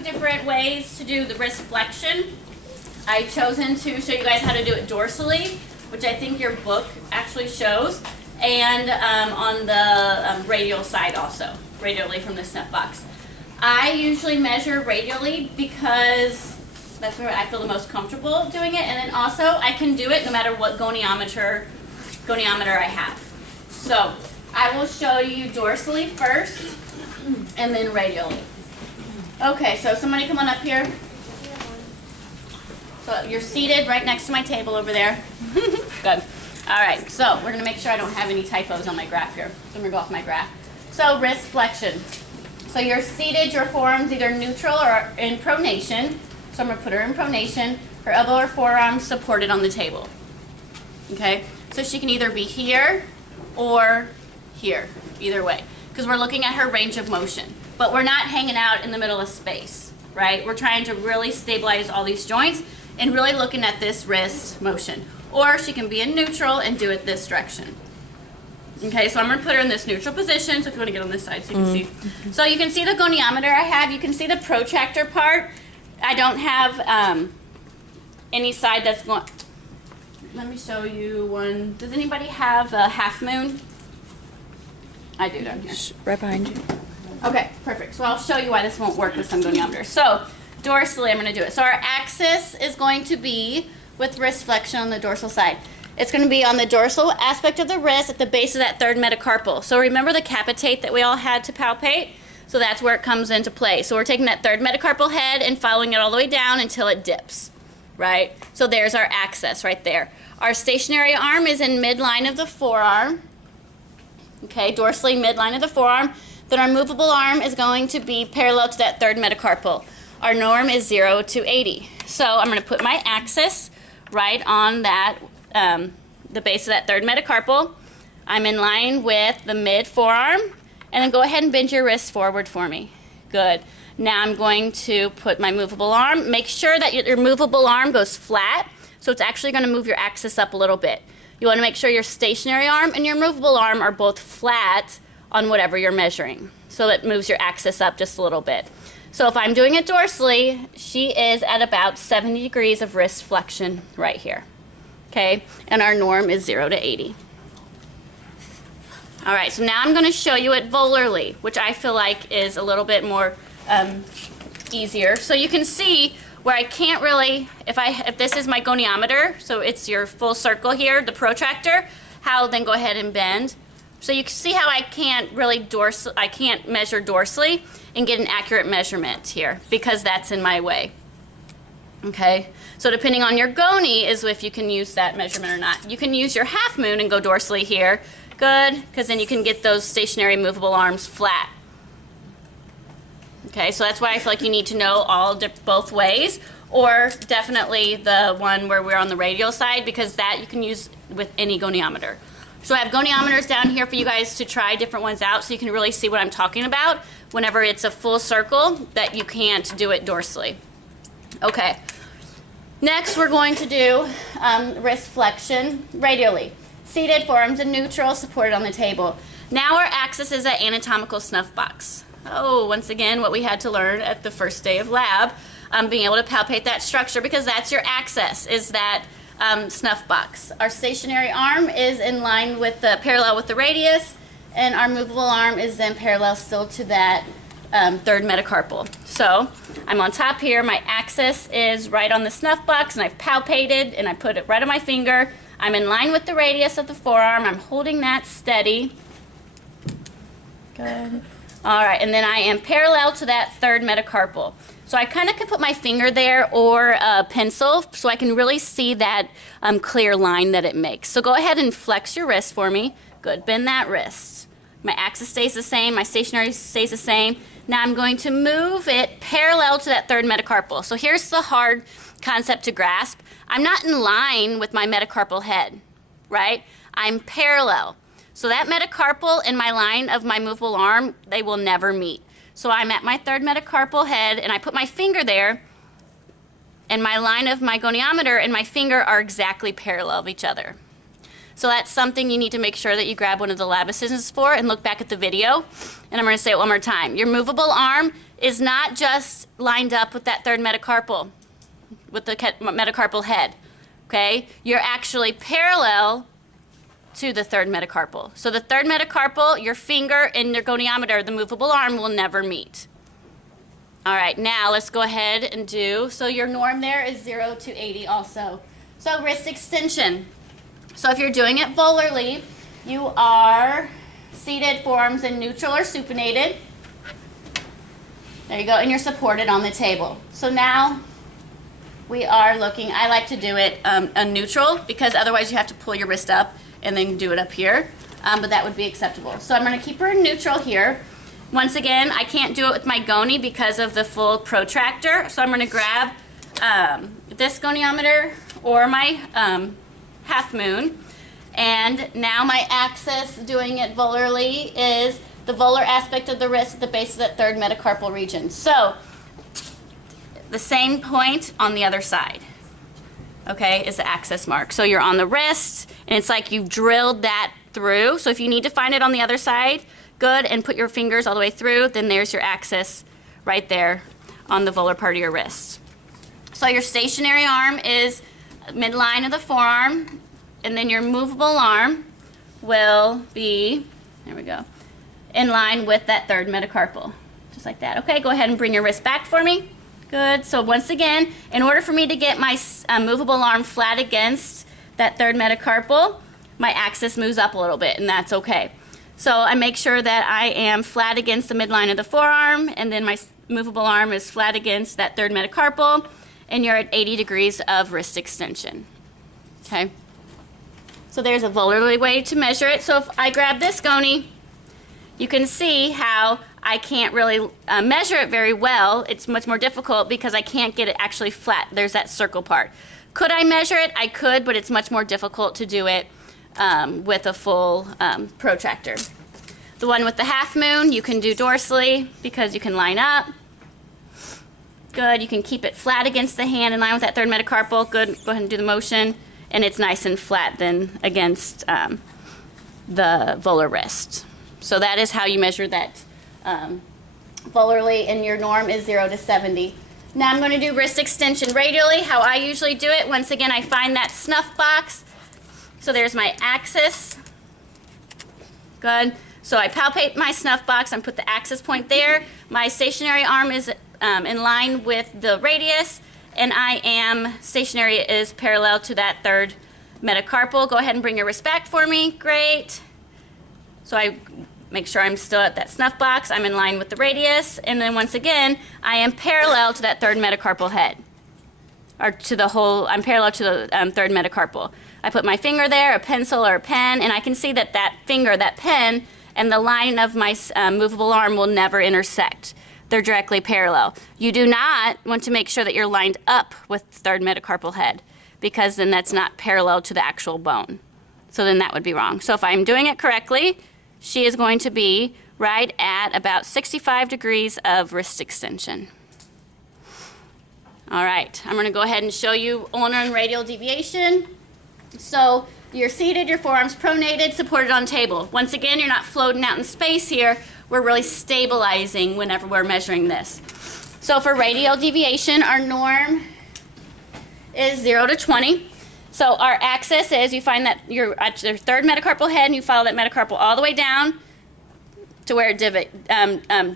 two different ways to do the wrist flexion. I've chosen to show you guys how to do it dorsally, which I think your book actually shows, and on the radial side also, radially from the snuff box. I usually measure radially because that's where I feel the most comfortable doing it, and then also I can do it no matter what goniometer I have. So I will show you dorsally first and then radially. Okay, so somebody come on up here. So you're seated right next to my table over there. Good. All right, so we're gonna make sure I don't have any typos on my graph here. So I'm gonna go off my graph. So wrist flexion. So you're seated, your forearm's either neutral or in pronation. So I'm gonna put her in pronation, her elbow or forearm supported on the table. Okay, so she can either be here or here, either way, because we're looking at her range of motion. But we're not hanging out in the middle of space, right? We're trying to really stabilize all these joints and really looking at this wrist motion. Or she can be in neutral and do it this direction. Okay, so I'm going to put her in this neutral position. So if you want to get on this side so you can see. So you can see the goniometer I have. You can see the protractor part. I don't have any side that's going. Let me show you one. Does anybody have a half moon? I do down here. Right behind you. Okay, perfect. So I'll show you why this won't work with some goniometers. So dorsally, I'm going to do it. So our axis is going to be with wrist flexion on the dorsal side. It's going to be on the dorsal aspect of the wrist at the base of that third metacarpal. So remember the capitate that we all had to palpate? So that's where it comes into play. So we're taking that third metacarpal head and following it all the way down until it dips, right? So there's our axis right there. Our stationary arm is in midline of the forearm. Okay, dorsally midline of the forearm. Then our movable arm is going to be parallel to that third metacarpal. Our norm is 0 to 80. So I'm going to put my axis right on that, the base of that third metacarpal. I'm in line with the mid forearm, and then go ahead and bend your wrist forward for me. Good. Now I'm going to put my movable arm. Make sure that your movable arm goes flat, so it's actually going to move your axis up a little bit. You want to make sure your stationary arm and your movable arm are both flat on whatever you're measuring. So that moves your axis up just a little bit. So if I'm doing it dorsally, she is at about 70 degrees of wrist flexion right here. Okay, and our norm is 0 to 80. All right, so now I'm going to show you it volarly, which I feel like is a little bit more easier. So you can see where I can't really, if this is my goniometer, so it's your full circle here, the protractor, how then go ahead and bend. So you can see how I can't really I can't measure dorsally and get an accurate measurement here because that's in my way. Okay, so depending on your goni is if you can use that measurement or not. You can use your half moon and go dorsally here. Good, because then you can get those stationary movable arms flat. Okay, so that's why I feel like you need to know both ways, or definitely the one where we're on the radial side, because that you can use with any goniometer. So I have goniometers down here for you guys to try different ones out so you can really see what I'm talking about whenever it's a full circle that you can't do it dorsally. Okay, next we're going to do wrist flexion radially. Seated, forearms in neutral, supported on the table. Now our axis is an anatomical snuff box. Oh, once again, what we had to learn at the first day of lab, being able to palpate that structure, because that's your axis, is that snuff box. Our stationary arm is in line with parallel with the radius, and our movable arm is then parallel still to that third metacarpal. So I'm on top here, my axis is right on the snuff box, and I've palpated, and I put it right on my finger. I'm in line with the radius of the forearm. I'm holding that steady. Good. All right, and then I am parallel to that third metacarpal. So I kind of can put my finger there or a pencil so I can really see that clear line that it makes. So go ahead and flex your wrist for me. Good, bend that wrist. My axis stays the same, my stationary stays the same. Now I'm going to move it parallel to that third metacarpal. So here's the hard concept to grasp. I'm not in line with my metacarpal head, right? I'm parallel. So that metacarpal and my line of my movable arm, they will never meet. So I'm at my third metacarpal head, and I put my finger there, and my line of my goniometer and my finger are exactly parallel of each other. So that's something you need to make sure that you grab one of the lab assistants for and look back at the video. And I'm going to say it one more time. Your movable arm is not just lined up with that third metacarpal, with the metacarpal head, okay? You're actually parallel to the third metacarpal. So the third metacarpal, your finger and your goniometer, the movable arm, will never meet. All right, now let's go ahead and do, so your norm there is 0 to 80 also. So wrist extension. So if you're doing it volarly, you are seated, forearms in neutral or supinated. There you go, and you're supported on the table. So now we are looking, I like to do it a neutral because otherwise you have to pull your wrist up and then do it up here, but that would be acceptable. So I'm gonna keep her in neutral here. Once again, I can't do it with my goni because of the full protractor, so I'm gonna grab this goniometer or my half moon, and now my axis, doing it volarly, is the volar aspect of the wrist at the base of that third metacarpal region. So the same point on the other side, okay, is the axis mark. So you're on the wrist, and it's like you've drilled that through. So if you need to find it on the other side, good, and put your fingers all the way through, then there's your axis right there on the volar part of your wrist. So your stationary arm is midline of the forearm, and then your movable arm will be, there we go, in line with that third metacarpal, just like that. Okay, go ahead and bring your wrist back for me. Good. So once again, in order for me to get my movable arm flat against that third metacarpal, my axis moves up a little bit, and that's okay. So I make sure that I am flat against the midline of the forearm, and then my movable arm is flat against that third metacarpal, and you're at 80 degrees of wrist extension. Okay. So there's a volarly way to measure it. So if I grab this goni, you can see how I can't really measure it very well. It's much more difficult because I can't get it actually flat. There's that circle part. Could I measure it? I could, but it's much more difficult to do it with a full protractor. The one with the half moon, you can do dorsally because you can line up. Good, you can keep it flat against the hand in line with that third metacarpal. Good, go ahead and do the motion. And it's nice and flat then against the volar wrist. So that is how you measure that volarly, and your norm is 0 to 70. Now I'm going to do wrist extension radially. How I usually do it, once again, I find that snuff box. So there's my axis. Good. So I palpate my snuff box and put the axis point there. My stationary arm is in line with the radius, and I am stationary is parallel to that third metacarpal. Go ahead and bring your wrist back for me. Great. So I make sure I'm still at that snuff box. I'm in line with the radius, and then once again, I am parallel to that third metacarpal head, or to the whole, I'm parallel to the third metacarpal. I put my finger there, a pencil or a pen, and I can see that that finger, that pen, and the line of my movable arm will never intersect. They're directly parallel. You do not want to make sure that you're lined up with the third metacarpal head, because then that's not parallel to the actual bone. So then that would be wrong. So if I'm doing it correctly, she is going to be right at about 65 degrees of wrist extension. All right, I'm going to go ahead and show you ulnar and radial deviation. So you're seated, your forearms pronated, supported on table. Once again, you're not floating out in space here. We're really stabilizing whenever we're measuring this. So for radial deviation, our norm is 0 to 20. So our axis is, you find that you're at your third metacarpal head, and you follow that metacarpal all the way down to where it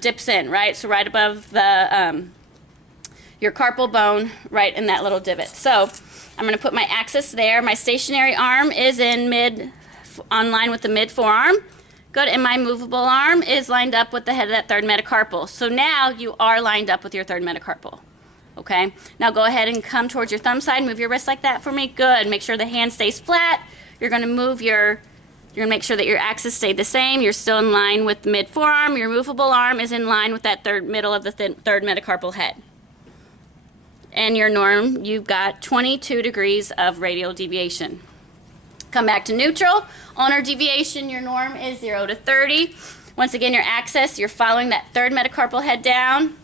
dips in, right? So right above the your carpal bone, right in that little divot. So I'm going to put my axis there. My stationary arm is on line with the mid forearm. Good, and my movable arm is lined up with the head of that third metacarpal. So now you are lined up with your third metacarpal. Okay, now go ahead and come towards your thumb side. Move your wrist like that for me. Good. Make sure the hand stays flat. You're going to you're going to make sure that your axis stayed the same. You're still in line with the mid forearm. Your movable arm is in line with that middle of the third metacarpal head. And your norm, you've got 22 degrees of radial deviation. Come back to neutral. Ulnar deviation, your norm is 0 to 30. Once again, your axis, you're following that third metacarpal head down,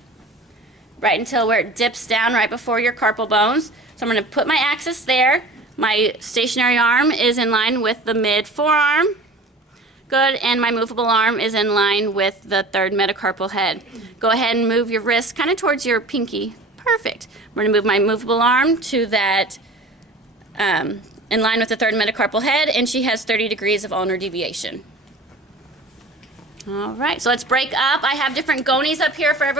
right until where it dips down right before your carpal bones. So I'm going to put my axis there. My stationary arm is in line with the mid forearm. Good, and my movable arm is in line with the third metacarpal head. Go ahead and move your wrist kind of towards your pinky. Perfect. We're going to move my movable arm to that, in line with the third metacarpal head, and she has 30 degrees of ulnar deviation. All right, so let's break up. I have different gonies up here for everyone.